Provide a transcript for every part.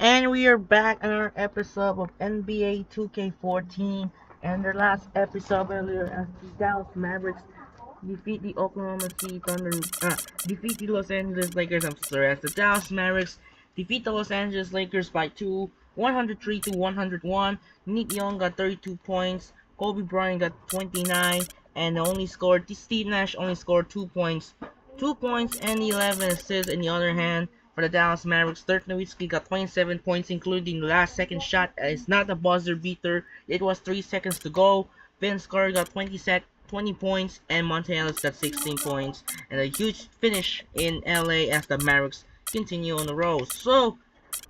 And we are back on our episode of NBA 2K14. And their last episode earlier, as the Dallas Mavericks defeat the Oklahoma City Thunder, defeat the Los Angeles Lakers. I'm sorry, as the Dallas Mavericks defeat the Los Angeles Lakers by 103 to 101. Nick Young got 32 points, Kobe Bryant got 29, and Steve Nash only scored 2 points, 2 points and 11 assists. In the other hand, for the Dallas Mavericks, Dirk Nowitzki got 27 points, including the last second shot. It's not a buzzer beater. It was 3 seconds to go. Vince Carter got 20 points, and Monte Ellis got 16 points. And a huge finish in LA as the Mavericks continue on the road. So,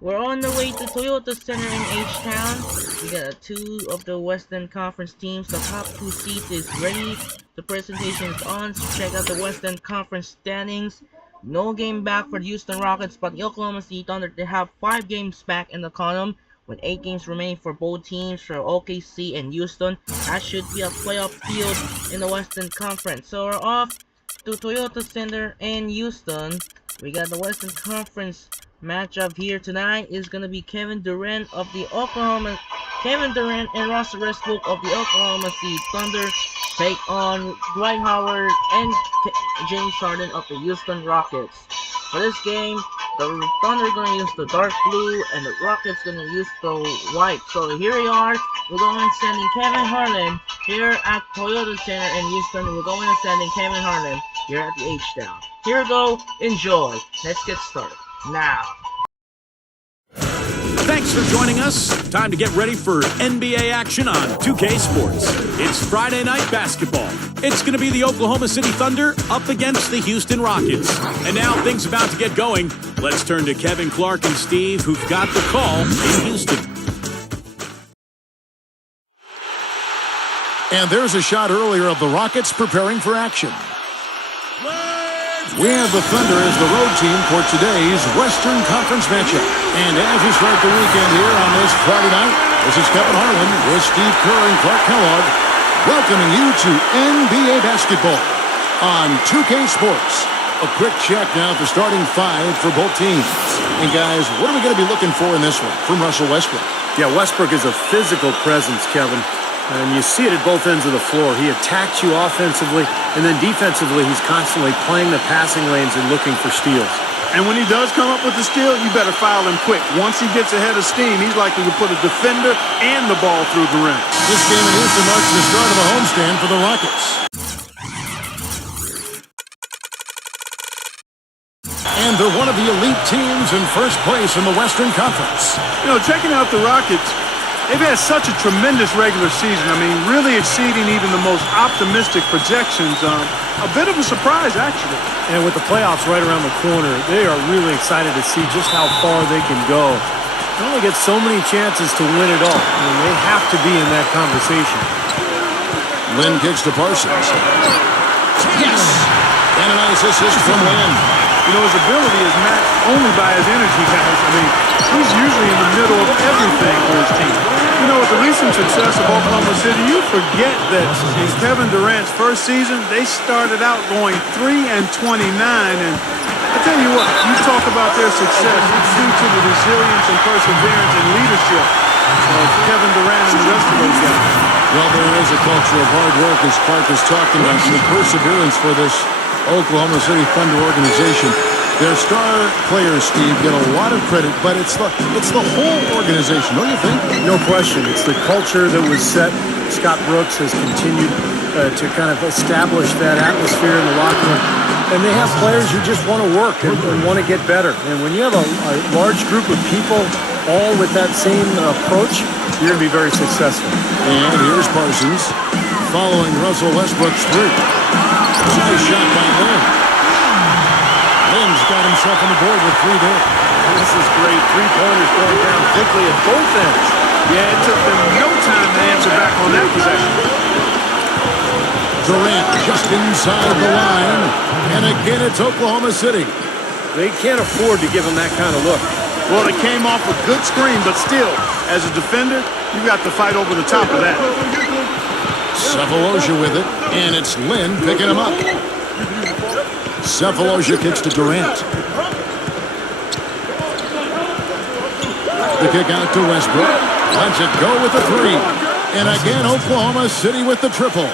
we're on the way to Toyota Center in H-Town. We got two of the Western Conference teams. The top two seeds is ready. The presentation is on, so check out the Western Conference standings. No game back for the Houston Rockets, but the Oklahoma City Thunder, they have 5 games back in the column, with 8 games remaining for both teams, for OKC and Houston. That should be a playoff field in the Western Conference. So we're off to Toyota Center in Houston. We got the Western Conference matchup here tonight. Is gonna be Kevin Durant and Russell Westbrook of the Oklahoma City Thunder take on Dwight Howard and James Harden of the Houston Rockets. For this game, the Thunder are gonna use the dark blue and the Rockets gonna use the white. So here we are. We're going to sending Kevin Harlan here at Toyota Center in Houston. We're going to sending Kevin Harlan here at the H-Town. Here we go. Enjoy. Let's get started now. Thanks for joining us. Time to get ready for NBA action on 2K Sports. It's Friday night basketball. It's going to be the Oklahoma City Thunder up against the Houston Rockets. And now things about to get going. Let's turn to Kevin, Clark, and Steve, who've got the call in Houston. And there's a shot earlier of the Rockets preparing for action. We have the Thunder as the road team for today's Western Conference matchup. And as we start the weekend here on this Friday night, this is Kevin Harlan with Steve Kerr and Clark Kellogg, welcoming you to NBA basketball on 2K Sports. A quick check now at the starting 5 for both teams. And guys, what are we going to be looking for in this one from Russell Westbrook? Yeah, Westbrook is a physical presence, Kevin. And you see it at both ends of the floor. He attacks you offensively, and then defensively, he's constantly playing the passing lanes and looking for steals. And when he does come up with the steal, you better foul him quick. Once he gets ahead of steam, he's likely to put a defender and the ball through the rim. This game in Houston marks the start of a homestand for the Rockets. And they're one of the elite teams in first place in the Western Conference. You know, checking out the Rockets, they've had such a tremendous regular season. I mean, really exceeding even the most optimistic projections. A bit of a surprise, actually. And with the playoffs right around the corner, they are really excited to see just how far they can go. They only get so many chances to win it all. I mean, they have to be in that conversation. Lynn kicks to Parsons. Yes! And a nice assist from Lynn. You know, his ability is matched only by his energy, guys. I mean, he's usually in the middle of everything for his team. You know, with the recent success of Oklahoma City, you forget that in Kevin Durant's first season, they started out going 3-29. And I tell you what, you talk about their success, it's due to the resilience and perseverance and leadership of Kevin Durant and the rest of those guys. Well, there is a culture of hard work, as Clark is talking about, some perseverance for this Oklahoma City Thunder organization. Their star players, Steve, get a lot of credit, but it's the whole organization, don't you think? No question. It's the culture that was set. Scott Brooks has continued to kind of establish that atmosphere in the locker room. And they have players who just want to work and want to get better. And when you have a large group of people all with that same approach, you're going to be very successful. And here's Parsons following Russell Westbrook's three. Nice shot by Lynn. Lynn's got himself on the board with 3 there. This is great. 3-pointers going down quickly at both ends. Yeah, it took them no time to answer back on that possession. Durant just inside the line. And again, it's Oklahoma City. They can't afford to give him that kind of look. Well, it came off a good screen, but still, as a defender, you got to fight over the top of that. Sefolosha with it, and it's Lynn picking him up. Sefolosha kicks to Durant. The kick out to Westbrook. Lets it go with the three. And again, Oklahoma City with the triple.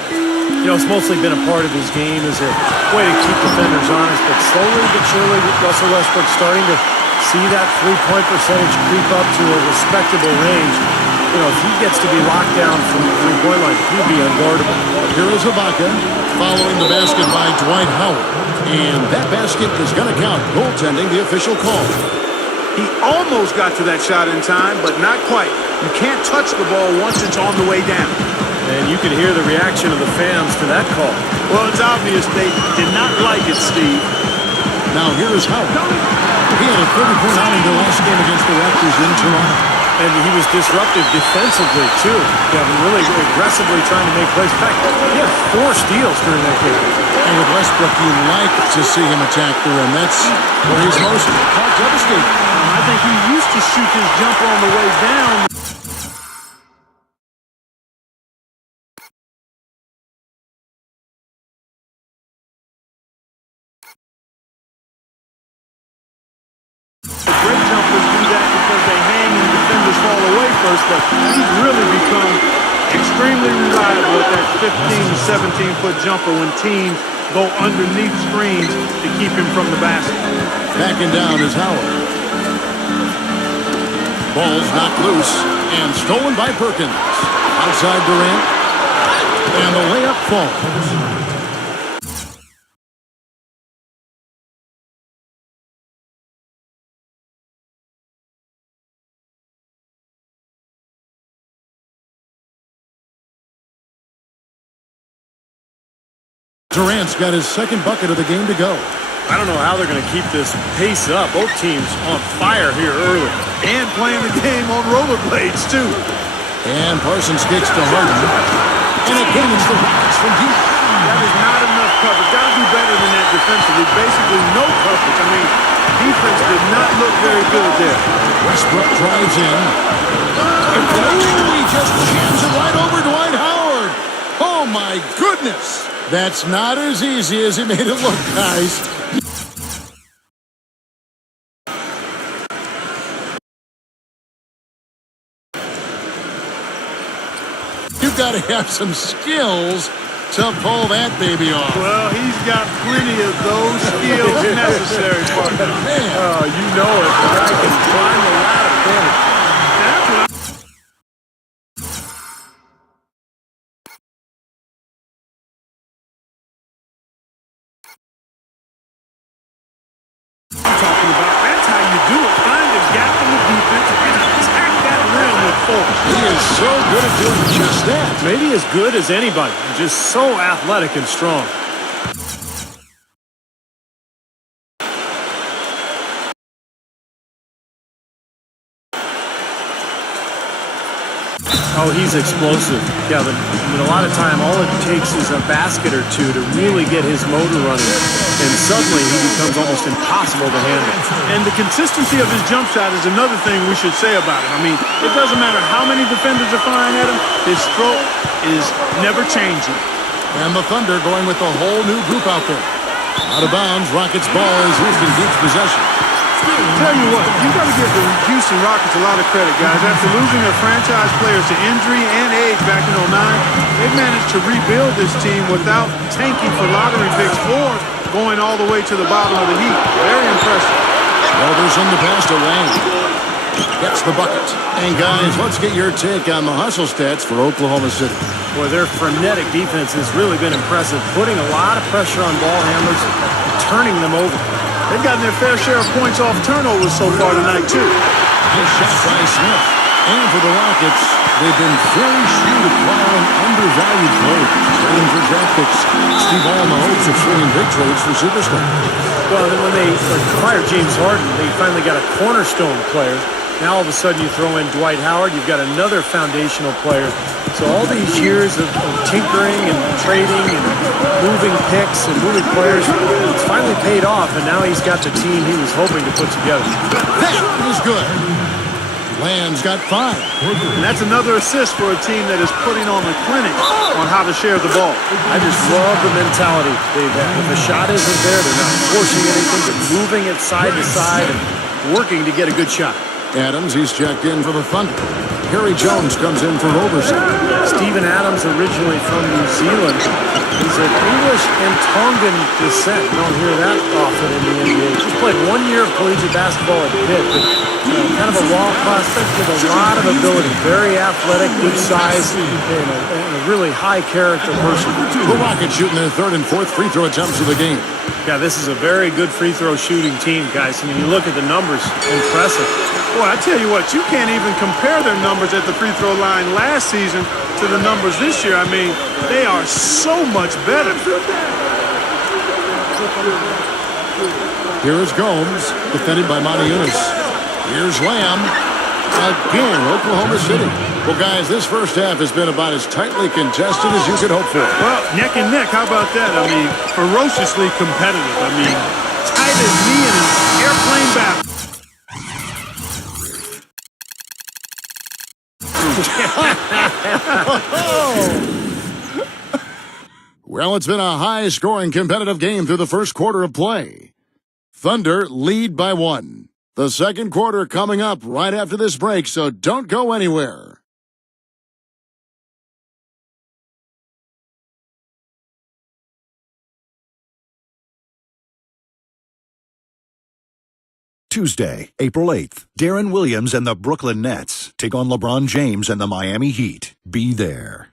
You know, it's mostly been a part of his game as a way to keep defenders honest, but slowly but surely, Russell Westbrook starting to see that three-point percentage creep up to a respectable range. You know, if he gets to be locked down from the three-point line, he'll be unguardable. Here is Ibaka following the basket by Dwight Howard. And that basket is going to count. Goaltending, the official call. He almost got to that shot in time, but not quite. You can't touch the ball once it's on the way down. And you can hear the reaction of the fans to that call. Well, it's obvious they did not like it, Steve. Now here is Howard. He had a 30-point outing the last game against the Raptors in Toronto. And he was disruptive defensively, too. Kevin, really aggressively trying to make plays. In fact, he had 4 steals during that game. And with Westbrook, you like to see him attack the rim. That's where he's most devastating. I think he used to shoot his jumper on the way down. Great jumpers do that because they hang and defenders fall away first, but he's really become extremely reliable with that 15 to 17-foot jumper when teams go underneath screens to keep him from the basket. Backing down is Howard. Ball's knocked loose and stolen by Perkins. Outside Durant. And the layup falls. Durant's got his second bucket of the game to go. I don't know how they're going to keep this pace up. Both teams on fire here early. And playing the game on rollerblades, too. And Parsons kicks to Harden. And again, it's the Rockets from deep. That is not enough coverage. Got to do better than that defensively. Basically no coverage. I mean, defense did not look very good there. Westbrook drives in. And he just jams it right over Dwight Howard. Oh, my goodness. That's not as easy as he made it look, guys. You've got to have some skills to pull that baby off. Well, he's got plenty of those skills necessary, partner. Man. Oh, you know it. The guy can climb the ladder, can he? That's what I'm talking about. That's how you do it. Find the gap in the defense and attack that rim with force. He is so good at doing just that. Maybe as good as anybody. Just so athletic and strong. Oh, he's explosive, Kevin. I mean, a lot of time, all it takes is a basket or two to really get his motor running. And suddenly, he becomes almost impossible to handle. And the consistency of his jump shot is another thing we should say about him. I mean, it doesn't matter how many defenders are firing at him, his stroke is never changing. And the Thunder going with a whole new group out there. Out of bounds, Rockets ball as Houston keeps possession. Tell you what, you got to give the Houston Rockets a lot of credit, guys. After losing their franchise players to injury and age back in 09, they've managed to rebuild this team without tanking for lottery picks or going all the way to the bottom of the heap. Very impressive. Roberson the pass to Wang. Gets the bucket. And guys, let's get your take on the hustle stats for Oklahoma City. Boy, their frenetic defense has really been impressive, putting a lot of pressure on ball handlers and turning them over. They've gotten their fair share of points off turnovers so far tonight, too. Nice shot by Smith. And for the Rockets, they've been very shrewd acquiring undervalued players, trading for draft picks. Steve Ball in the hopes of swinging big trades for superstars. Well, then when they acquired James Harden, they finally got a cornerstone player. Now all of a sudden you throw in Dwight Howard, you've got another foundational player. So all these years of tinkering and trading and moving picks and moving players, it's finally paid off, and now he's got the team he was hoping to put together. That is good. Land's got 5. And that's another assist for a team that is putting on the clinic on how to share the ball. I just love the mentality they've had. If the shot isn't there, they're not forcing anything, but moving it side to side and working to get a good shot. Adams, he's checked in for the Thunder. Perry Jones comes in for Roberson. Steven Adams, originally from New Zealand. He's of English and Tongan descent. You don't hear that often in the NBA. He's played 1 year of collegiate basketball at Pitt, but kind of a raw prospect with a lot of ability. Very athletic, good size, and a really high character person. The Rockets shooting their third and fourth free throw attempts of the game. Yeah, this is a very good free throw shooting team, guys. I mean, you look at the numbers, impressive. Boy, I tell you what, you can't even compare their numbers at the free throw line last season to the numbers this year. I mean, they are so much better. Here is Gomes, defended by Monty Eunice. Here's Lamb. Again, Oklahoma City. Well, guys, this first half has been about as tightly contested as you could hope for. Well, neck and neck, how about that? I mean, ferociously competitive. I mean, tight as me in an airplane battle. Well, it's been a high-scoring competitive game through the first quarter of play. Thunder lead by 1. The second quarter coming up right after this break, so don't go anywhere. Tuesday, April 8th, Darren Williams and the Brooklyn Nets take on LeBron James and the Miami Heat. Be there.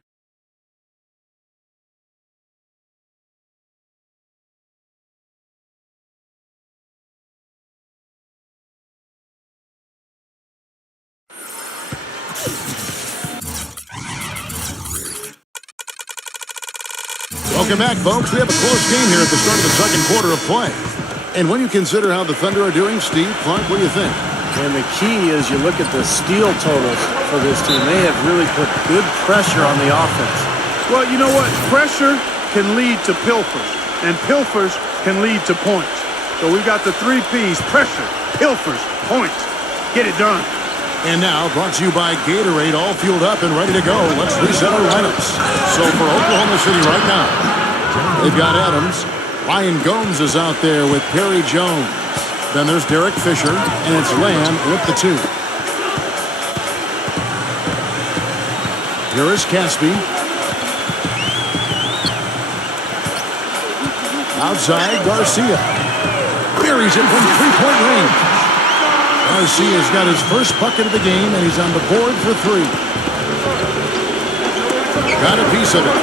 Welcome back, folks. We have a close game here at the start of the second quarter of play. And when you consider how the Thunder are doing, Steve, Clark, what do you think? And the key is you look at the steal totals for this team. They have really put good pressure on the offense. Well, you know what? Pressure can lead to pilfers, and pilfers can lead to points. So we've got the 3 Ps: pressure, pilfers, points. Get it done. And now, brought to you by Gatorade, all fueled up and ready to go. Let's reset our lineups. So for Oklahoma City right now, they've got Adams. Ryan Gomes is out there with Perry Jones. Then there's Derek Fisher, and it's Lamb with the 2. Here is Caspi. Outside, Garcia. Buries him from three-point range. Garcia's got his first bucket of the game, and he's on the board for 3. Got a piece of it.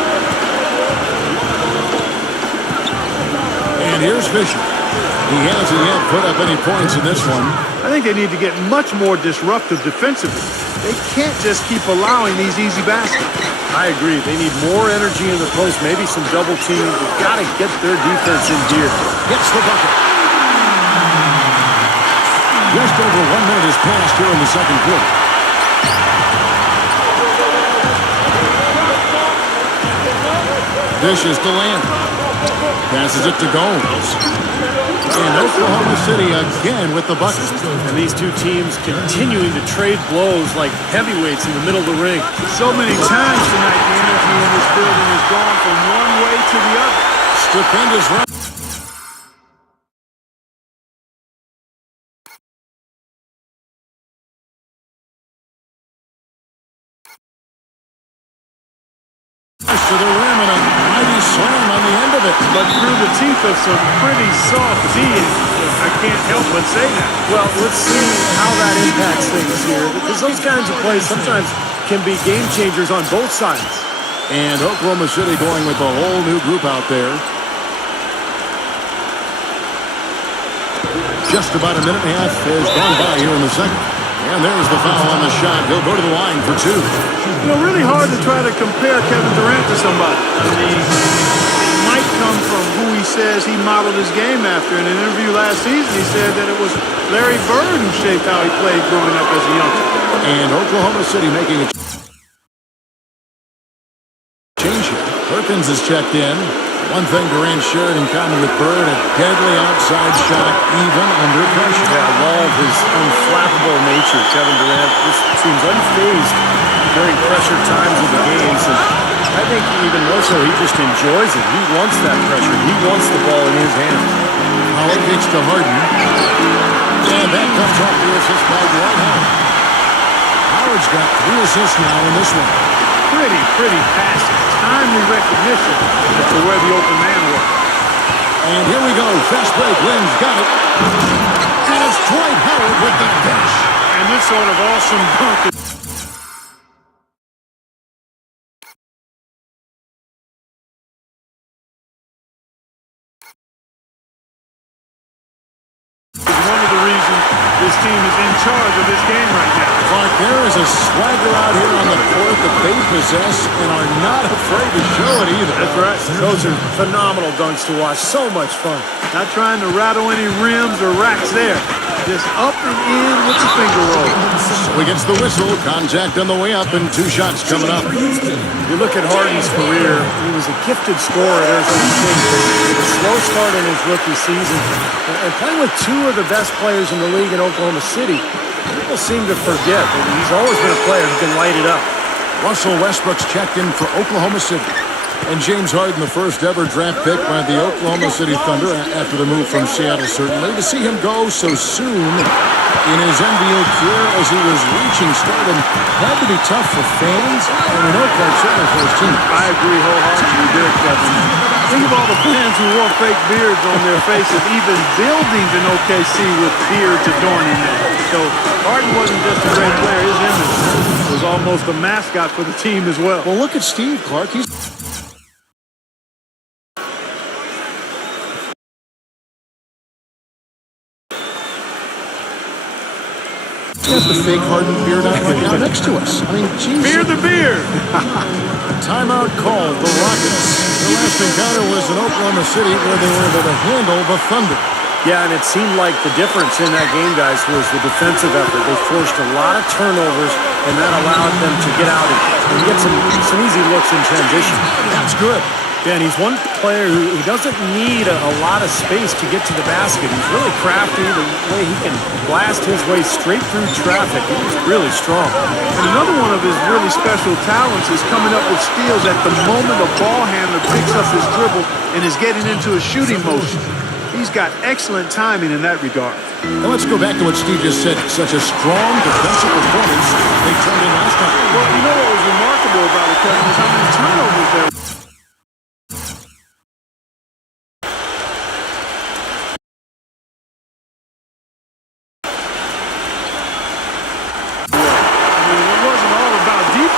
And here's Fisher. He hasn't yet put up any points in this one. I think they need to get much more disruptive defensively. They can't just keep allowing these easy baskets. I agree. They need more energy in the post, maybe some double team. They've got to get their defense in gear. Gets the bucket. Just over 1 minute has passed here in the second quarter. Dishes to Lamb. Passes it to Gomes. And Oklahoma City again with the bucket. And these two teams continuing to trade blows like heavyweights in the middle of the ring. So many times tonight, the energy in this building has gone from one way to the other. Stupendous run. To the rim and a mighty slam on the end of it. But through the teeth of some pretty soft D. I can't help but say that. Well, let's see how that impacts things here, because those kinds of plays sometimes can be game changers on both sides. And Oklahoma City going with a whole new group out there. Just about a minute and a half has gone by here in the second. And there's the foul on the shot. He'll go to the line for 2. You know, really hard to try to compare Kevin Durant to somebody. I mean, it might come from who he says he modeled his game after. In an interview last season, he said that it was Larry Bird who shaped how he played growing up as a youngster. And Oklahoma City making a change here. Perkins is checked in. One thing Durant shared in common with Bird, a deadly outside shot, even under pressure. Yeah, I love his unflappable nature. Kevin Durant just seems unfazed during pressure times of the games. And I think even more so, he just enjoys it. He wants that pressure. He wants the ball in his hands. Howard kicks to Harden. And that comes off the assist by Dwight Howard. Howard's got 3 assists now in this one. Pretty passive. Timely recognition as to where the open man was. And here we go. Fast break. Lynn's got it. And it's Dwight Howard with the finish. And this sort of awesome dunk is one of the reasons this team is in charge of this game right now. Clark, there is a swagger out here on the court that they possess and are not afraid to show it either. That's right. Those are phenomenal dunks to watch. So much fun. Not trying to rattle any rims or racks there. Just up and in with the finger roll. So he gets the whistle. Contact on the way up and 2 shots coming up. You look at Harden's career, he was a gifted scorer at Arizona State. With a slow start in his rookie season. And playing with 2 of the best players in the league in Oklahoma City, people seem to forget that he's always been a player who can light it up. Russell Westbrook's checked in for Oklahoma City. And James Harden, the first ever draft pick by the Oklahoma City Thunder after the move from Seattle, certainly. To see him go so soon in his NBA career as he was reaching stardom had to be tough for fans and an Oakland certainly for his team. I agree wholeheartedly there, Kevin. Think of all the fans who wore fake beards on their faces, even buildings in OKC with beards adorning them. So Harden wasn't just a great player, his image was almost a mascot for the team as well. Well, look at Steve Clark. He's got the fake Harden beard out right now next to us. I mean, geez. Fear the beard! Timeout called. The Rockets. Their last encounter was in Oklahoma City where they were able to handle the Thunder. Yeah, and it seemed like the difference in that game, guys, was the defensive effort. They forced a lot of turnovers, and that allowed them to get out and get some easy looks in transition. That's good. Yeah, and he's one player who doesn't need a lot of space to get to the basket. He's really crafty. The way he can blast his way straight through traffic, he's really strong. And another one of his really special talents is coming up with steals at the moment a ball handler picks up his dribble and is getting into a shooting motion. He's got excellent timing in that regard. Now let's go back to what Steve just said. Such a strong defensive performance they turned in last time. Well, you know what was remarkable about it, Kevin, is how many turnovers there were.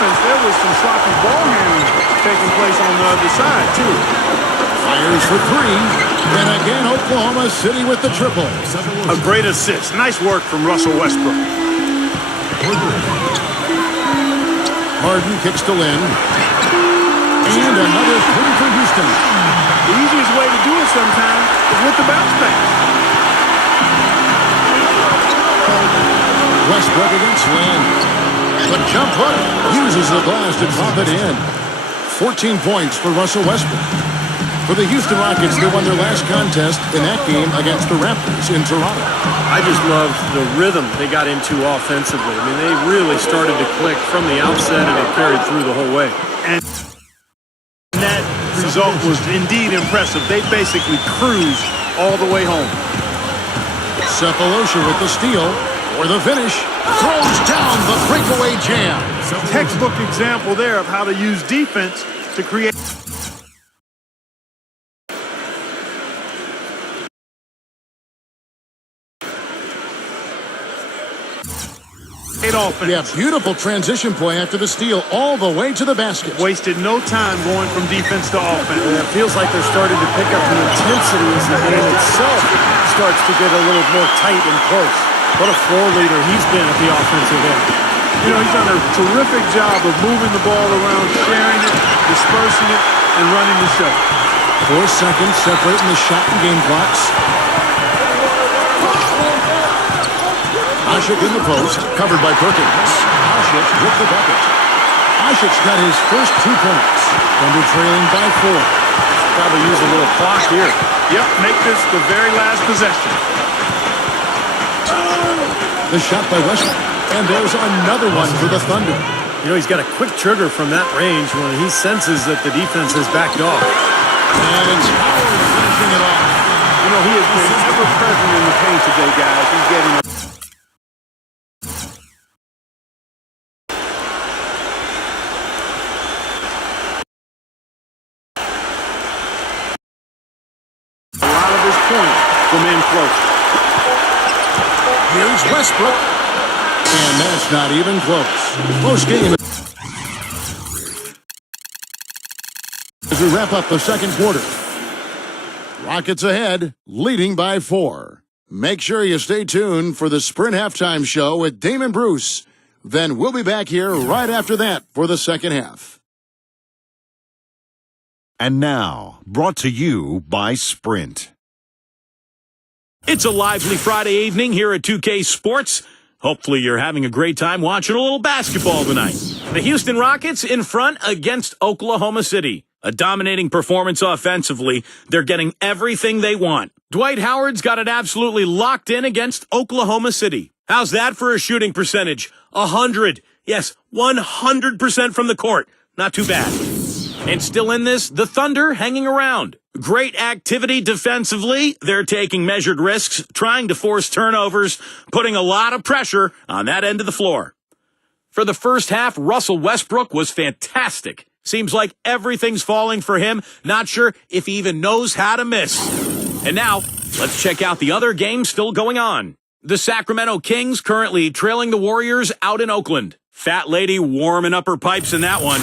There was some sloppy ball handling taking place on the other side, too. Fires for 3. And again, Oklahoma City with the triple. A great assist. Nice work from Russell Westbrook. Harden kicks to Lynn. And another 3 for Houston. The easiest way to do it sometimes is with the bounce pass. Westbrook against Lynn. The jump hook uses the glass to drop it in. 14 points for Russell Westbrook. For the Houston Rockets, they won their last contest in that game against the Raptors in Toronto. I just loved the rhythm they got into offensively. I mean, they really started to click from the outset, and it carried through the whole way. And that result was indeed impressive. They basically cruised all the way home. Sefolosha with the steal. For the finish, throws down the breakaway jam. Textbook example there of how to use defense to create. Offense. Yeah, beautiful transition play after the steal all the way to the basket. Wasted no time going from defense to offense. Yeah, it feels like they're starting to pick up the intensity as the game itself starts to get a little more tight and close. What a floor leader he's been at the offensive end. You know, he's done a terrific job of moving the ball around, sharing it, dispersing it, and running the show. 4 seconds separating the shot and game clocks. Asik in the post, covered by Perkins. Asik with the bucket. Asik's got his first 2 points. Thunder trailing by 4. Probably use a little clock here. Yep, make this the very last possession. The shot by Westbrook. And there's another one for the Thunder. You know, he's got a quick trigger from that range when he senses that the defense has backed off. And it's Howard finishing it off. You know, he has been ever present in the paint today, guys. He's getting a lot of his points from in close. Here's Westbrook. And that's not even close. Close game as we wrap up the second quarter. Rockets ahead, leading by 4. Make sure you stay tuned for the Sprint Halftime Show with Damon Bruce. Then we'll be back here right after that for the second half. And now, brought to you by Sprint. It's a lively Friday evening here at 2K Sports. Hopefully you're having a great time watching a little basketball tonight. The Houston Rockets in front against Oklahoma City. A dominating performance offensively. They're getting everything they want. Dwight Howard's got it absolutely locked in against Oklahoma City. How's that for a shooting percentage? 100. Yes, 100% from the court. Not too bad. And still in this, the Thunder hanging around. Great activity defensively. They're taking measured risks, trying to force turnovers, putting a lot of pressure on that end of the floor. For the first half, Russell Westbrook was fantastic. Seems like everything's falling for him. Not sure if he even knows how to miss. And now, let's check out the other games still going on. The Sacramento Kings currently trailing the Warriors out in Oakland. Fat lady warming up her pipes in that one.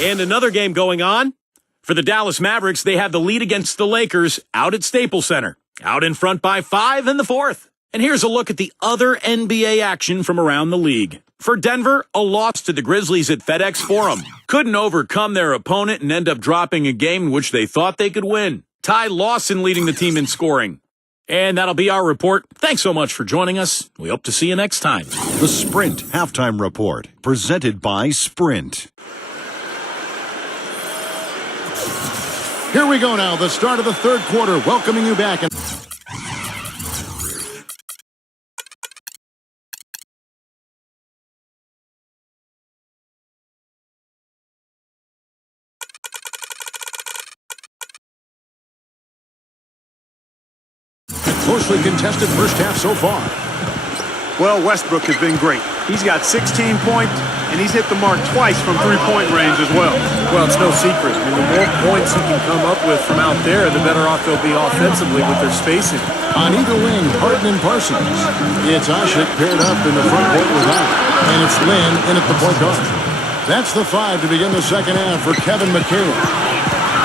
And another game going on. For the Dallas Mavericks, they have the lead against the Lakers out at Staples Center. Out in front by 5 in the fourth. And here's a look at the other NBA action from around the league. For Denver, a loss to the Grizzlies at FedEx Forum. Couldn't overcome their opponent and end up dropping a game in which they thought they could win. Ty Lawson leading the team in scoring. And that'll be our report. Thanks so much for joining us. We hope to see you next time. The Sprint Halftime Report, presented by Sprint. Here we go now, the start of the third quarter, welcoming you back. Closely contested first half so far. Well, Westbrook has been great. He's got 16 points, and he's hit the mark twice from three-point range as well. Well, it's no secret. I mean, the more points he can come up with from out there, the better off they'll be offensively with their spacing. On either wing, Harden and Parsons. It's Ashik paired up in the front court with that. And it's Lynn in at the point guard. That's the 5 to begin the second half for Kevin McHale.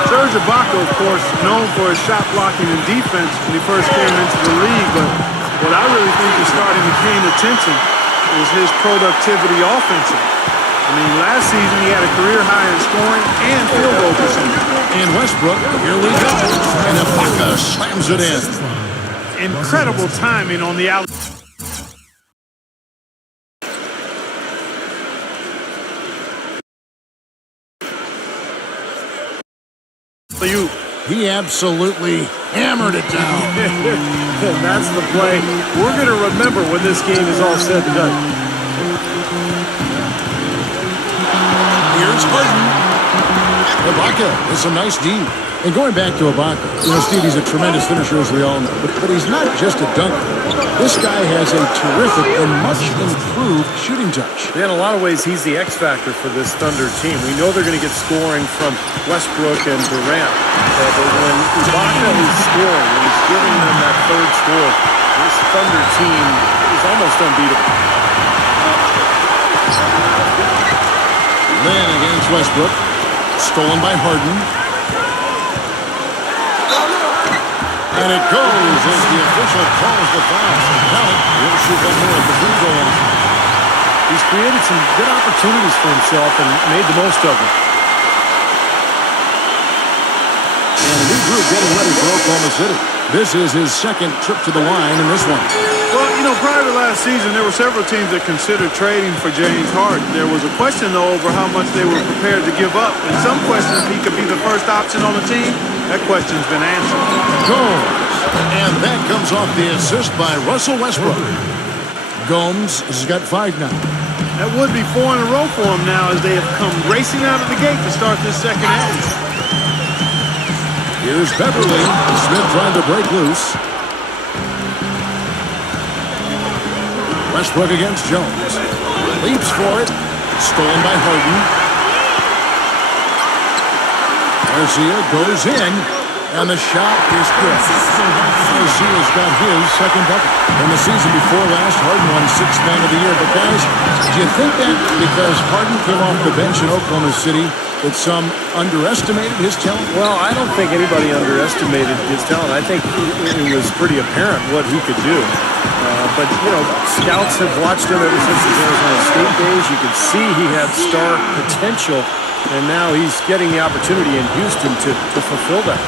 Serge Ibaka, of course, known for his shot blocking and defense when he first came into the league, but what I really think is starting to gain attention is his productivity offensively. I mean, last season he had a career high in scoring and field goal percentage. And Westbrook, here we go. And Ibaka slams it in. Incredible timing on the out. He absolutely hammered it down. That's the play we're going to remember when this game is all said and done. Here's Harden. Ibaka with some nice D. And going back to Ibaka, you know, Steve, he's a tremendous finisher, as we all know. But he's not just a dunker. This guy has a terrific and much improved shooting touch. Yeah, in a lot of ways, he's the X factor for this Thunder team. We know they're going to get scoring from Westbrook and Durant. But when Ibaka is scoring, when he's giving them that third score, this Thunder team is almost unbeatable. Then against Westbrook. Stolen by Harden. And it goes as the official calls the foul. He'll shoot one more at the free throw line. He's created some good opportunities for himself and made the most of them. And a new group getting ready for Oklahoma City. This is his second trip to the line in this one. Well, you know, prior to last season, there were several teams that considered trading for James Harden. There was a question, though, over how much they were prepared to give up. And some questions if he could be the first option on the team. That question's been answered. Gomes. And that comes off the assist by Russell Westbrook. Gomes has got 5 now. That would be 4 in a row for him now as they have come racing out of the gate to start this second half. Here's Beverly. Smith trying to break loose. Westbrook against Jones. Leaps for it. Stolen by Harden. Garcia goes in, and the shot is good. Garcia's got his second bucket. In the season before last, Harden won Sixth Man of the Year. But guys, do you think that because Harden came off the bench in Oklahoma City, that some underestimated his talent? Well, I don't think anybody underestimated his talent. I think it was pretty apparent what he could do. But, you know, scouts have watched him ever since his Arizona State days. You could see he had star potential, and now he's getting the opportunity in Houston to fulfill that.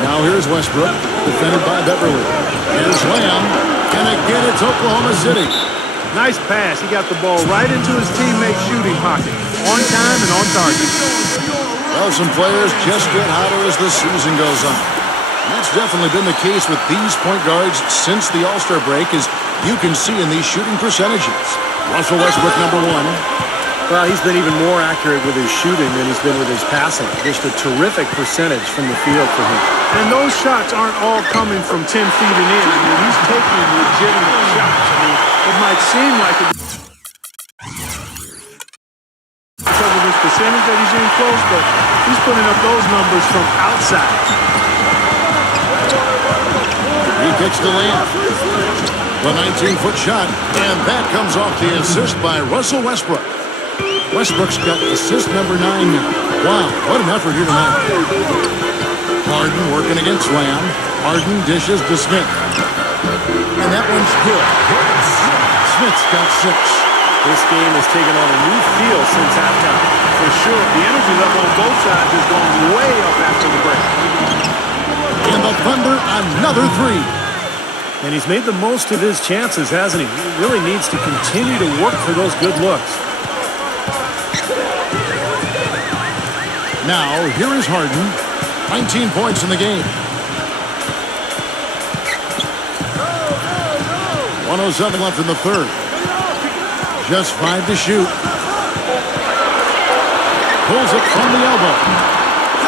Now here's Westbrook, defended by Beverly. Here's Lamb, and again it's Oklahoma City. Nice pass. He got the ball right into his teammate's shooting pocket. On time and on target. Well, some players just get hotter as the season goes on. That's definitely been the case with these point guards since the All-Star break, as you can see in these shooting percentages. Russell Westbrook, number one. Well, he's been even more accurate with his shooting than he's been with his passing. Just a terrific percentage from the field for him. And those shots aren't all coming from 10 feet and in. I mean, he's taking legitimate shots. I mean, it might seem like it because of his percentage that he's in close, but he's putting up those numbers from outside. He kicks the layup. The 19-foot shot, and that comes off the assist by Russell Westbrook. Westbrook's got assist number 9 now. Wow, what an effort here tonight. Harden working against Lamb. Harden dishes to Smith. And that one's good. Smith's got 6. This game has taken on a new feel since halftime. For sure, the energy level on both sides has gone way up after the break. And the Thunder, another 3. And he's made the most of his chances, hasn't he? He really needs to continue to work for those good looks. Now, here is Harden. 19 points in the game. 1:07 left in the third. Just 5 to shoot. Pulls it from the elbow.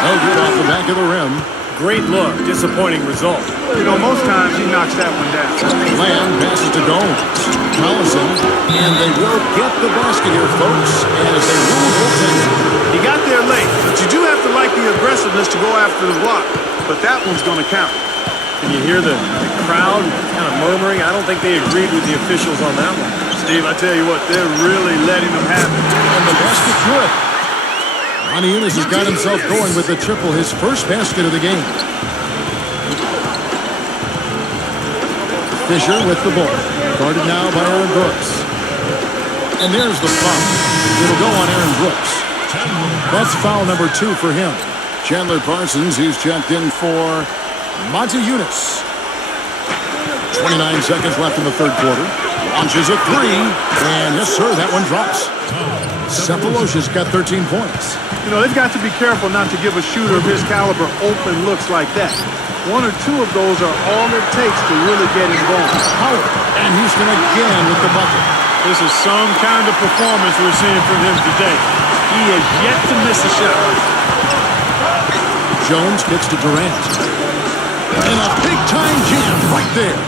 No good off the back of the rim. Great look. Disappointing result. You know, most times he knocks that one down. Lamb passes to Gomes. Collison. And they will get the basket here, folks, as they rule goaltending. He got there late, but you do have to like the aggressiveness to go after the block. But that one's going to count. And you hear the crowd kind of murmuring. I don't think they agreed with the officials on that one. Steve, I tell you what, they're really letting them have it. And the basket good. Ronnie Eunice has got himself going with the triple, his first basket of the game. Fisher with the ball. Guarded now by Aaron Brooks. And there's the foul. It'll go on Aaron Brooks. That's foul number 2 for him. Chandler Parsons, he's checked in for Monty Eunice. 29 seconds left in the third quarter. Launches a 3. And yes, sir, that one drops. Sefolosha's got 13 points. You know, they've got to be careful not to give a shooter of his caliber open looks like that. 1 or 2 of those are all it takes to really get him going. Howard, and Houston again with the bucket. This is some kind of performance we're seeing from him today. He has yet to miss a shot. Jones kicks to Durant. And a big-time jam right there.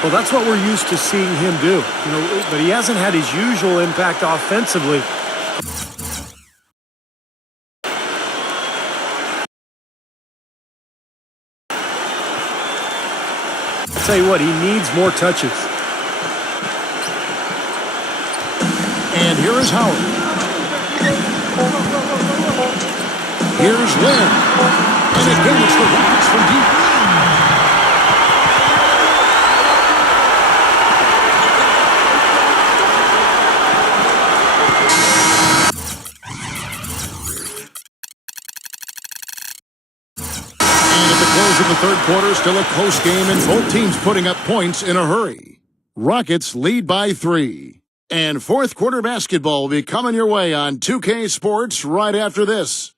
Well, that's what we're used to seeing him do. You know, but he hasn't had his usual impact offensively. I'll tell you what, he needs more touches. And here is Howard. Here's Lynn. And again, it's the Rockets from deep. Close of the third quarter, still a close game, and both teams putting up points in a hurry. Rockets lead by 3. And fourth quarter basketball will be coming your way on 2K Sports right after this.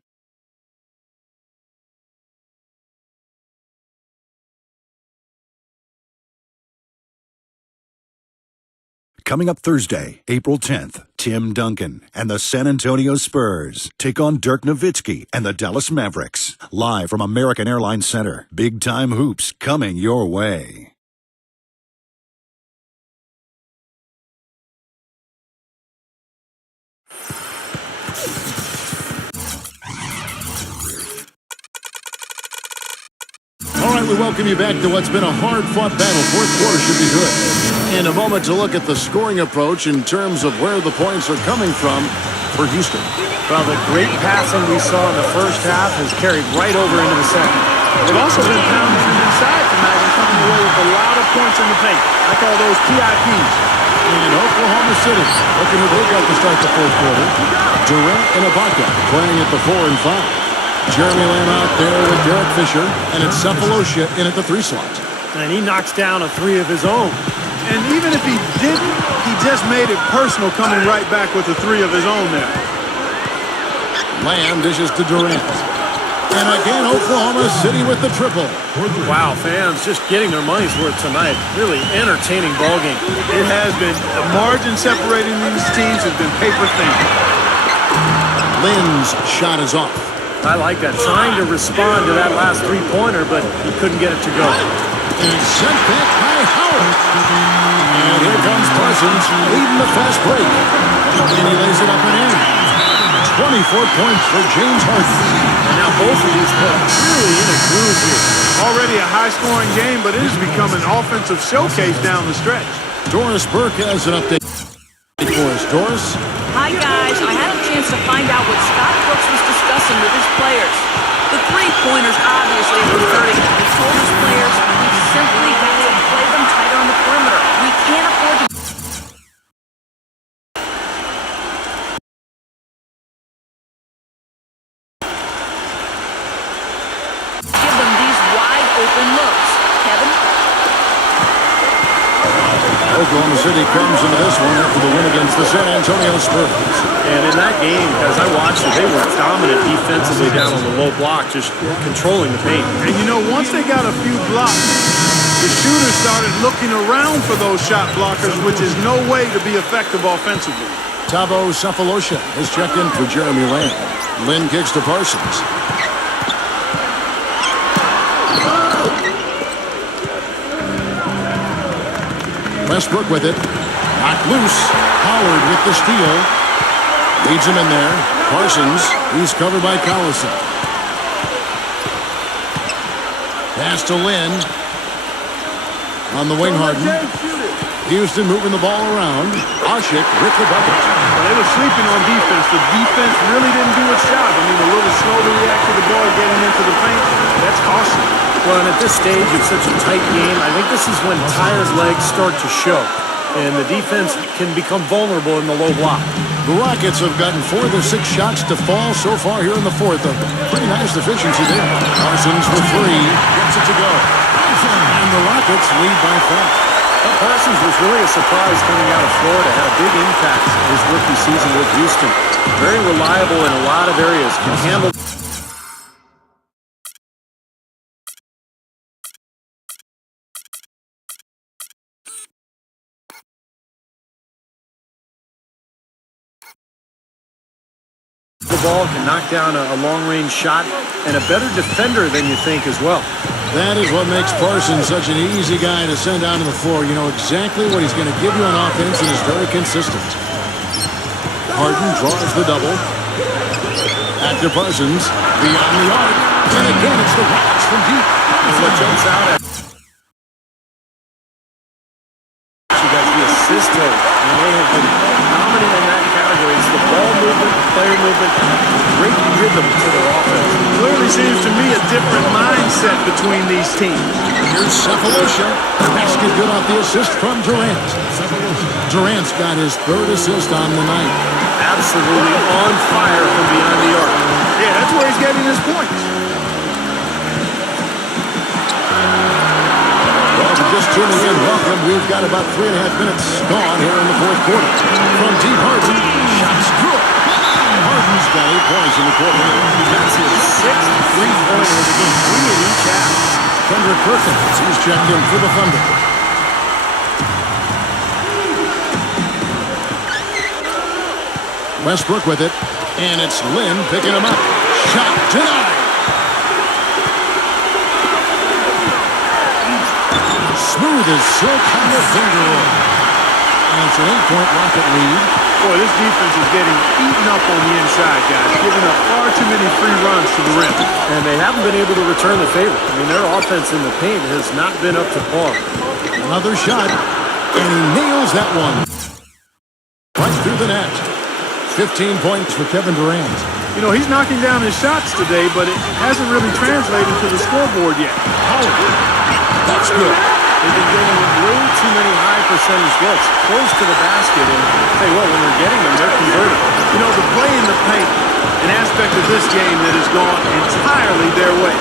Coming up Thursday, April 10th, Tim Duncan and the San Antonio Spurs take on Dirk Nowitzki and the Dallas Mavericks. Live from American Airlines Center, big-time hoops coming your way. right, we welcome you back to what's been a hard-fought battle. Fourth quarter should be good. In a moment to look at the scoring approach in terms of where the points are coming from for Houston. Well, the great passing we saw in the first half has carried right over into the second. They've also been pounding from inside tonight and coming away with a lot of points in the paint. I call those PIPs. In Oklahoma City, looking who they've got to start the fourth quarter. Durant and Ibaka playing at the 4 and 5. Jeremy Lamb out there with Derek Fisher, and it's Cephalosha in at the 3 slot. And he knocks down a 3 of his own. And even if he didn't, he just made it personal coming right back with a 3 of his own there. Lamb dishes to Durant. And again, Oklahoma City with the triple. Wow, fans just getting their money's worth tonight. Really entertaining ball game. It has been. The margin separating these teams has been paper thin. Lynn's shot is off. I like that. Trying to respond to that last three-pointer, but he couldn't get it to go. And sent back by Howard. And here comes Parsons leading the fast break. And he lays it up and in. 24 points for James Harden. And now both of these players really in a groove here. Already a high-scoring game, but it has become an offensive showcase down the stretch. Doris Burke has an update for us. Doris? Hi, guys. I had a chance to find out what Scott Brooks was discussing with his players. The three-pointers obviously have been hurting him. He told his players, we simply have to play them tighter on the perimeter. We can't afford to give them these wide-open looks. Kevin? Oklahoma City comes into this one after the win against the San Antonio Spurs. And in that game, as I watched it, they were dominant defensively down on the low block, just controlling the paint. And you know, once they got a few blocks, the shooters started looking around for those shot blockers, which is no way to be effective offensively. Thabo Cephalosha is checked in for Jeremy Lamb. Lynn kicks to Parsons. Westbrook with it. Knocked loose. Howard with the steal. Leads him in there. Parsons. He's covered by Collison. Pass to Lynn. On the wing, Harden. Houston moving the ball around. Ashik with the bucket. Well, they were sleeping on defense. The defense really didn't do its job. I mean, a little slow to react to the ball getting into the paint. That's costly. Well, and at this stage, it's such a tight game. I think this is when tired legs start to show, and the defense can become vulnerable in the low block. The Rockets have gotten 4 of their 6 shots to fall so far here in the fourth. A pretty nice efficiency there. Parsons with 3. Gets it to go. And the Rockets lead by 5. Well, Parsons was really a surprise coming out of Florida. Had a big impact his rookie season with Houston. Very reliable in a lot of areas. Can handle. The ball can knock down a long-range shot, and a better defender than you think as well. That is what makes Parsons such an easy guy to send down to the floor. You know exactly what he's going to give you on offense and is very consistent. Harden draws the double. Back to Parsons. Beyond the arc. And again, it's the Rockets from deep. And what jumps out at you guys, the assist total. And they have been dominant in that category. It's the ball movement, player movement, great rhythm to their offense. Clearly seems to me a different mindset between these teams. Here's Cephalosha. Basket good off the assist from Durant. Durant's got his 3rd assist on the night. Absolutely on fire from beyond the arc. Yeah, that's where he's getting his points. Well, if you're just tuning in, welcome. We've got about 3.5 minutes gone here in the fourth quarter. From deep, Harden. Shots good. Harden's got 8 points in the quarter. That's his 6th three-pointer of the game. 3 in each half. Kendrick Perkins, he's checked in for the Thunder. Westbrook with it, and it's Lynn picking him up. Shot denied. Smooth as silk on the finger roll. And it's an 8-point Rocket lead. Boy, this defense is getting eaten up on the inside, guys, giving up far too many free runs to the rim. And they haven't been able to return the favor. I mean, their offense in the paint has not been up to par. Another shot, and he nails that one. Right through the net. 15 points for Kevin Durant. You know, he's knocking down his shots today, but it hasn't really translated to the scoreboard yet. That's good. They've been getting way too many high percentage looks close to the basket. And tell you what, when they're getting them, they're converting. You know, the play in the paint, an aspect of this game that has gone entirely their way.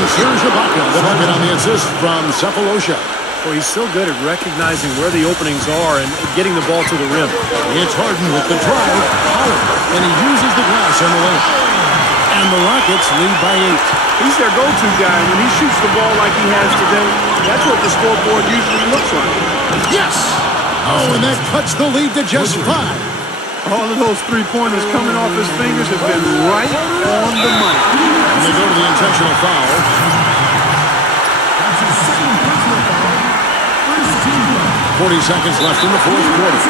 And Serge Ibaka, the bucket on the assist from Cephalosha. Well, he's so good at recognizing where the openings are and getting the ball to the rim. It's Harden with the drive. Holland, and he uses the glass on the lane. And the Rockets lead by 8. He's their go-to guy. When he shoots the ball like he has today, that's what the scoreboard usually looks like. Yes! Oh, and that cuts the lead to just 5. All of those three-pointers coming off his fingers have been right on the money. And they go to the intentional foul. 40 seconds left in the fourth quarter.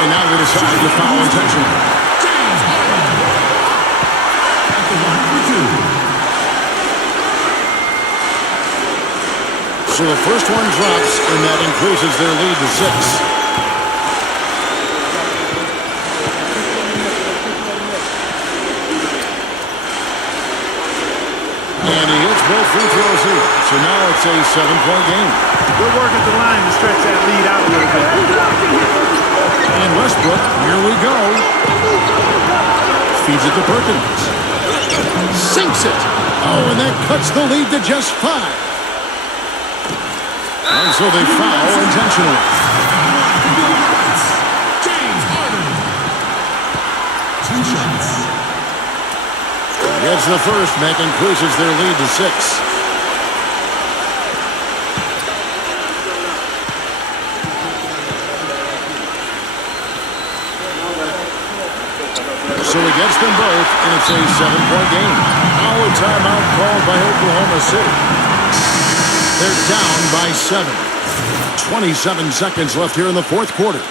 And now they decide to foul intentionally. So the first one drops, and that increases their lead to 6. And he hits both free throws here. So now it's a 7-point game. Good work at the line to stretch that lead out a little bit. And Westbrook, here we go. Feeds it to Perkins. Sinks it. Oh, and that cuts the lead to just 5. And so they foul intentionally. James Harden. 2 shots. Gets the first, and that increases their lead to 6. So he gets them both, and it's a 7-point game. Now a timeout called by Oklahoma City. They're down by 7. 27 seconds left here in the fourth quarter.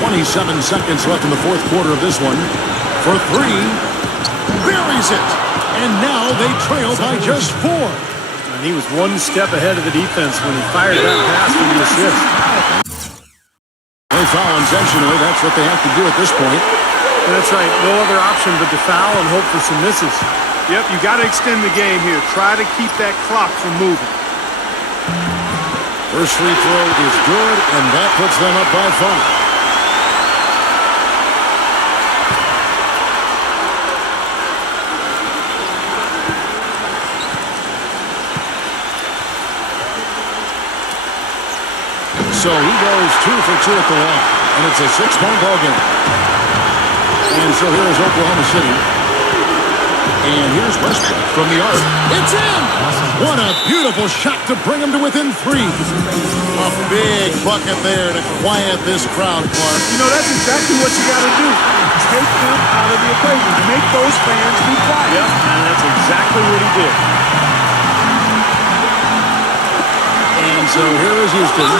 27 seconds left in the fourth quarter of this one. For 3. Buries it. And now they trail by just 4. And he was one step ahead of the defense when he fired that pass for the assist. They foul intentionally. That's what they have to do at this point. And that's right. No other option but to foul and hope for some misses. Yep, you got to extend the game here. Try to keep that clock from moving. First free throw is good, and that puts them up by 5. So he goes 2 for 2 at the line, and it's a 6-point ball game. And so here's Oklahoma City. And here's Westbrook from the arc. It's in! What a beautiful shot to bring him to within 3. A big bucket there to quiet this crowd, Clark. You know, that's exactly what you got to do. Take them out of the equation. Make those fans be quiet. Yep, and that's exactly what he did. And so here is Houston,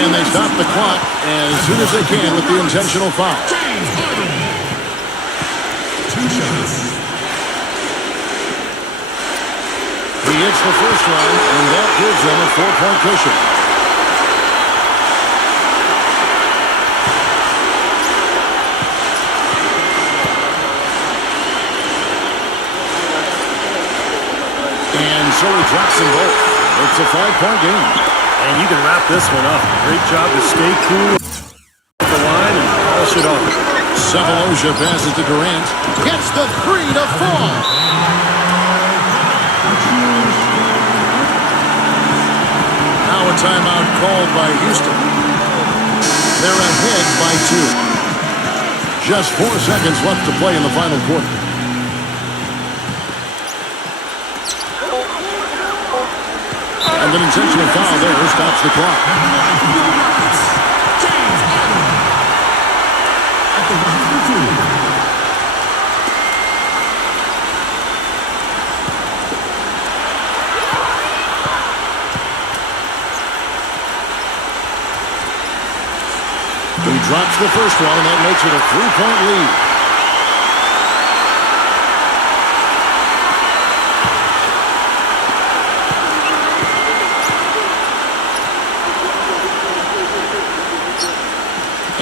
and they stop the clock as soon as they can with the intentional foul. James Harden. 2 shots. He hits the first one, and that gives them a 4-point cushion. And so he drops them both. It's a 5-point game. And you can wrap this one up. Great job to stay cool at the line and polish it off. Cephalosha passes to Durant. Gets the 3 to fall. Now a timeout called by Houston. They're ahead by 2. Just 4 seconds left to play in the final quarter. And an intentional foul there stops the clock. James Harden. At the line for 2. drops the first one, and that makes it a 3-point lead.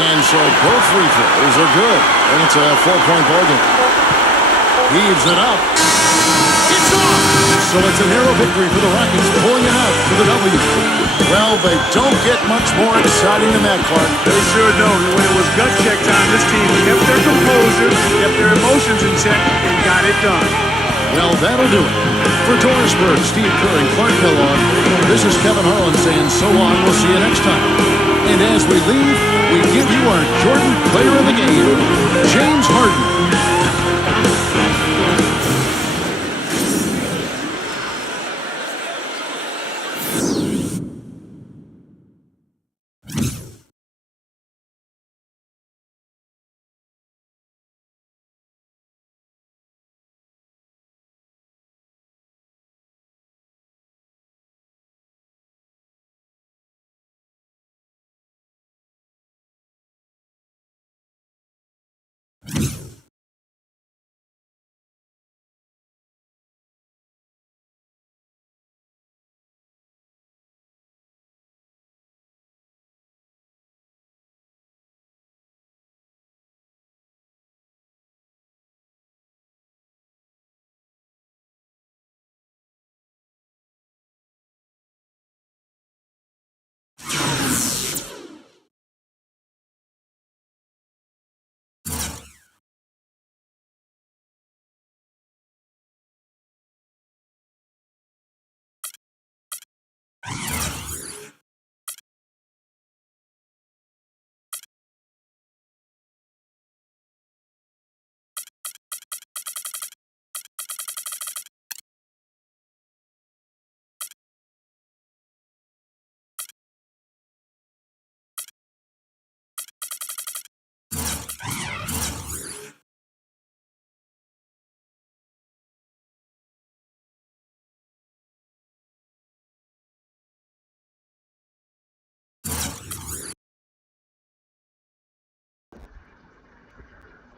And so both free throws are good. And it's a 4-point ballgame. Heaves it up. It's off! So it's a narrow victory for the Rockets, pulling it out for the W. Well, they don't get much more exciting than that, Clark. They sure don't. When it was gut check time, this team kept their composure, kept their emotions in check, and got it done. Well, that'll do it. For Doris Burke, Steve Kerr, and Clark Kellogg, this is Kevin Harlan saying so long. We'll see you next time. And as we leave, we give you our Jordan Player of the Game, James Harden.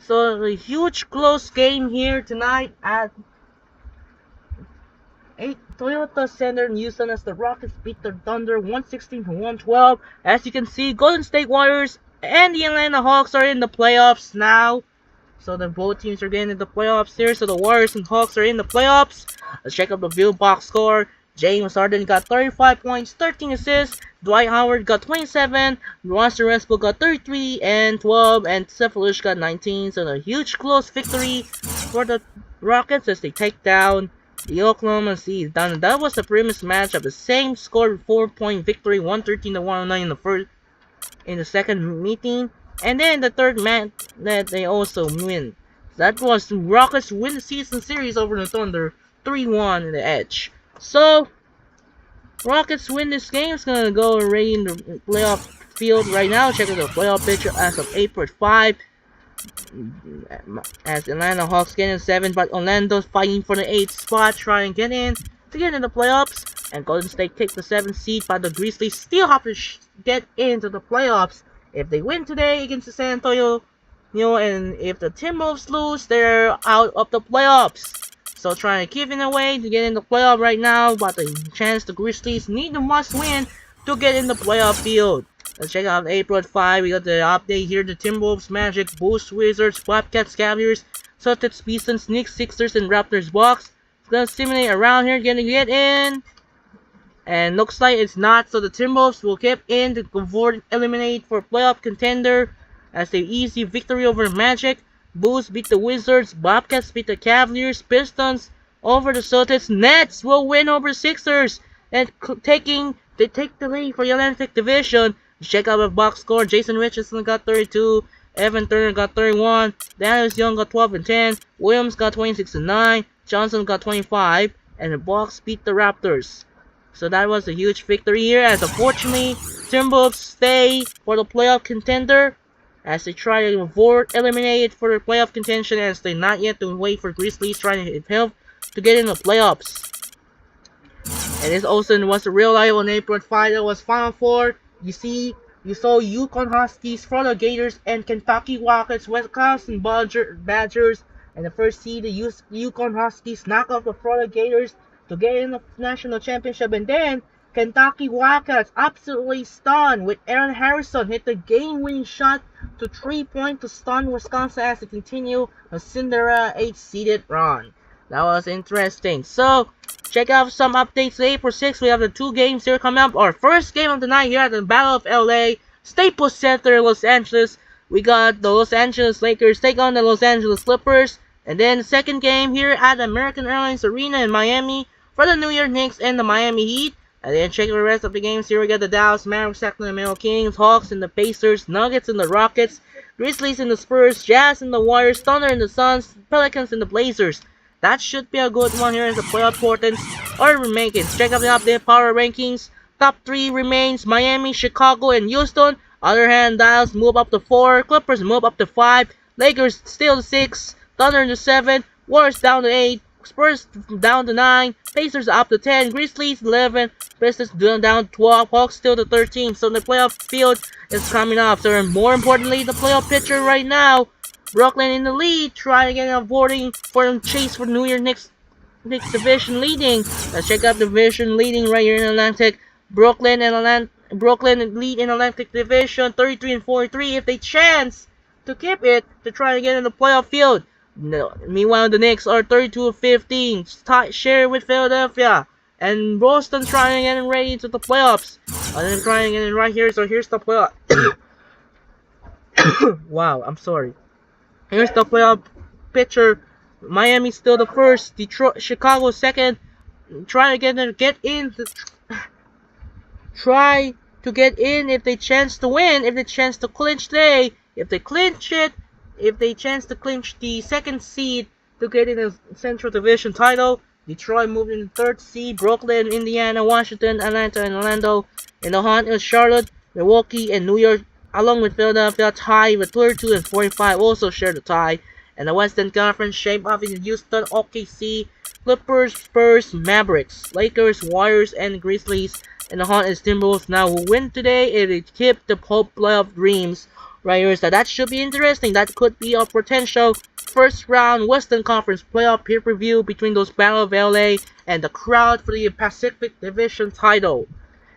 So a huge close game here tonight at Toyota Center in Houston as the Rockets beat the Thunder 116-112. As you can see, Golden State Warriors and the Atlanta Hawks are in the playoffs now. So the both teams are getting in the playoffs here. So the Warriors and Hawks are in the playoffs. Let's check out the view box score. James Harden got 35 points, 13 assists. Dwight Howard got 27. Russell Westbrook got 33 and 12. And Steph Curry got 19. So a huge close victory for the Rockets as they take down the Oklahoma City Thunder. That was the previous matchup. The same score, 4-point victory, 113-109 in the second meeting. And then the third match that they also win. That was the Rockets win the season series over the Thunder, 3-1 in the edge. So Rockets win this game. It's gonna go already in the playoff field right now. Check out the playoff picture as of April 5. As Atlanta Hawks get in 7, but Orlando's fighting for the 8th spot, try and get in to get in the playoffs. And Golden State takes the 7th seed, but the Grizzlies still have to get into the playoffs. If they win today against the San Antonio, and if the Timberwolves lose, they're out of the playoffs. So trying to give it away to get in the playoff right now, but the chance the Grizzlies need the must win to get in the playoff field. Let's check out April 5. We got the update here. The Timberwolves, Magic, Bulls, Wizards, Bobcats, Cavaliers, Celtics, Pistons, Knicks, Sixers, and Raptors box. It's gonna simulate around here, gonna get in. And looks like it's not, so the Timberwolves will keep in to eliminate for playoff contender as the easy victory over Magic. Bulls beat the Wizards, Bobcats beat the Cavaliers, Pistons over the Celtics, Nets will win over Sixers, and they take the lead for the Atlantic Division. Check out the box score. Jason Richardson got 32, Evan Turner got 31, Darius Young got 12 and 10, Williams got 26 and 9, Johnson got 25, and the Bucks beat the Raptors. So that was a huge victory here, as unfortunately Timberwolves stay for the playoff contender as they try to avoid eliminated for the playoff contention, as they not yet to wait for Grizzlies trying to help to get in the playoffs. And this also was a real live on April 5. That was Final Four. You see You saw Yukon Huskies, Florida Gators, and Kentucky Wildcats, Wisconsin Badgers, and the first seed, the Yukon Huskies, knock off the Florida Gators to get in the national championship, and then Kentucky Wildcats absolutely stunned with Aaron Harrison hit the game-winning shot to 3-point to stun Wisconsin as they continue a Cinderella 8-seeded run. That was interesting. So, check out some updates. April 6th, we have the 2 games here coming up. Our first game of the night here at the Battle of LA, Staples Center, Los Angeles. We got the Los Angeles Lakers take on the Los Angeles Clippers. And then the second game here at the American Airlines Arena in Miami for the New York Knicks and the Miami Heat. And then check the rest of the games here. We got the Dallas Mavericks, Sacramento Kings, Hawks and the Pacers, Nuggets and the Rockets, Grizzlies and the Spurs, Jazz and the Warriors, Thunder and the Suns, Pelicans and the Blazers. That should be a good one here in the playoff portents or rankings. Check out the updated power rankings. Top 3 remains Miami, Chicago, and Houston. Other hand, Dallas move up to 4, Clippers move up to 5, Lakers still to 6, Thunder to 7, Warriors down to 8, Spurs down to 9, Pacers up to 10, Grizzlies 11, Pistons down to 12, Hawks still to 13. So the playoff field is coming up. So more importantly, the playoff picture right now, Brooklyn in the lead, trying to get avoiding for the chase for New York Knicks division leading. Let's check out the division leading right here in Atlantic. Brooklyn lead in Atlantic Division 33 and 43 if they chance to keep it to try to get in the playoff field. No. Meanwhile, the Knicks are 32-15, tight share with Philadelphia. And Boston trying to get ready to the playoffs. And then trying to get in right here, so here's the playoff. Wow, I'm sorry. Here's the playoff picture. Miami still the first, Chicago second. Try to get in if they chance to win, if they chance to clinch if they clinch it, if they chance to clinch the second seed to get in the Central Division title. Detroit moved in the third seed, Brooklyn, Indiana, Washington, Atlanta, and Orlando. In the hunt is Charlotte, Milwaukee, and New York, along with Philadelphia, tie with 32 and 45, also share the tie. And the Western Conference shape up in Houston, OKC, Clippers, Spurs, Mavericks, Lakers, Warriors, and Grizzlies. And the hunt is Timberwolves now who win today if they keep the Pope playoff dreams right here. So that should be interesting. That could be a potential first round Western Conference playoff pay-per-view between those Battle of LA and the crowd for the Pacific Division title.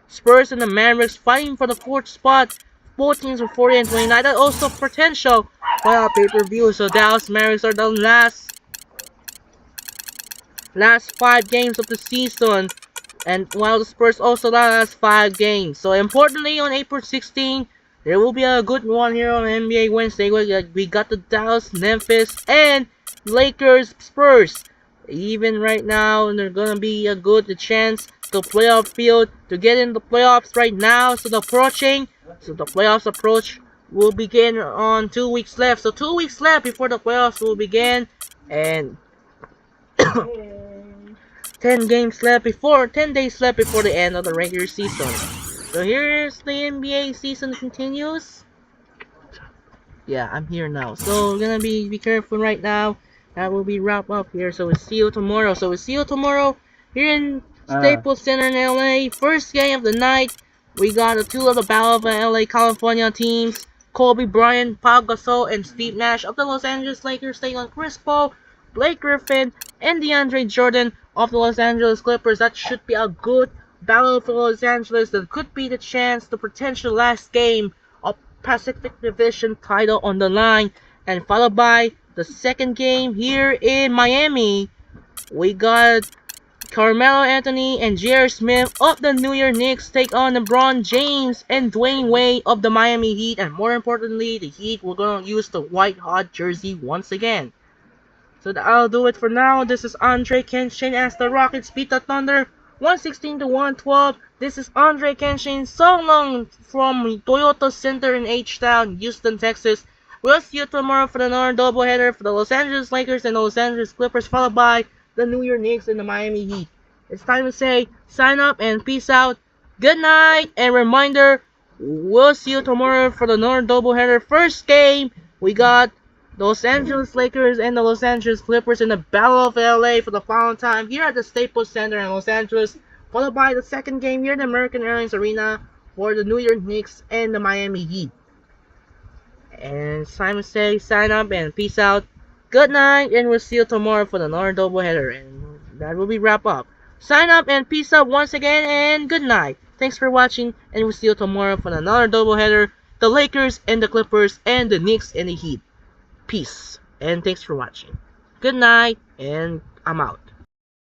Spurs and the Mavericks fighting for the 4th spot. Both teams are 40 and 29. That also potential playoff pay-per-view. So Dallas Mavericks are the last 5 games of the season. And while the Spurs also the last 5 games. So importantly, on April 16, there will be a good one here on NBA Wednesday. We got the Dallas, Memphis, and Lakers, Spurs. Even right now, there's gonna be a good chance to playoff field to get in the playoffs right now. So the playoffs approach will begin on 2 weeks left. So 2 weeks left before the playoffs will begin, and 10 days left before the end of the regular season. So here's the NBA season continues. Yeah, I'm here now. So we're gonna be careful right now. That will be wrap up here. So we'll see you tomorrow. Here in Staples Center in LA. First game of the night. We got the 2 of the Battle of LA California teams. Kobe Bryant, Pau Gasol, and Steve Nash of the Los Angeles Lakers take on Chris Paul, Blake Griffin, and DeAndre Jordan of the Los Angeles Clippers. That should be a good battle for Los Angeles. That could be the chance, the potential last game of Pacific Division title on the line. And followed by the second game here in Miami. We got Carmelo Anthony and J.R. Smith of the New York Knicks take on LeBron James and Dwayne Wade of the Miami Heat. And more importantly, the Heat will going to use the white hot jersey once again. So that'll do it for now. This is Andre Kenshin as the Rockets beat the Thunder 116-112. This is Andre Kenshin, so long from Toyota Center in H-Town, Houston, Texas. We'll see you tomorrow for another doubleheader for the Los Angeles Lakers and the Los Angeles Clippers, followed by the New York Knicks and the Miami Heat. It's time to say sign up and peace out. Good night, and reminder, we'll see you tomorrow for the another doubleheader. First game, we got the Los Angeles Lakers and the Los Angeles Clippers in the Battle of LA for the final time here at the Staples Center in Los Angeles, followed by the second game here at the American Airlines Arena for the New York Knicks and the Miami Heat. And Simon says, sign up and peace out. Good night, and we'll see you tomorrow for another doubleheader. And that will be wrap up. Sign up and peace out once again, and good night. Thanks for watching, and we'll see you tomorrow for another doubleheader. The Lakers and the Clippers and the Knicks and the Heat. Peace, and thanks for watching. Good night, and I'm out.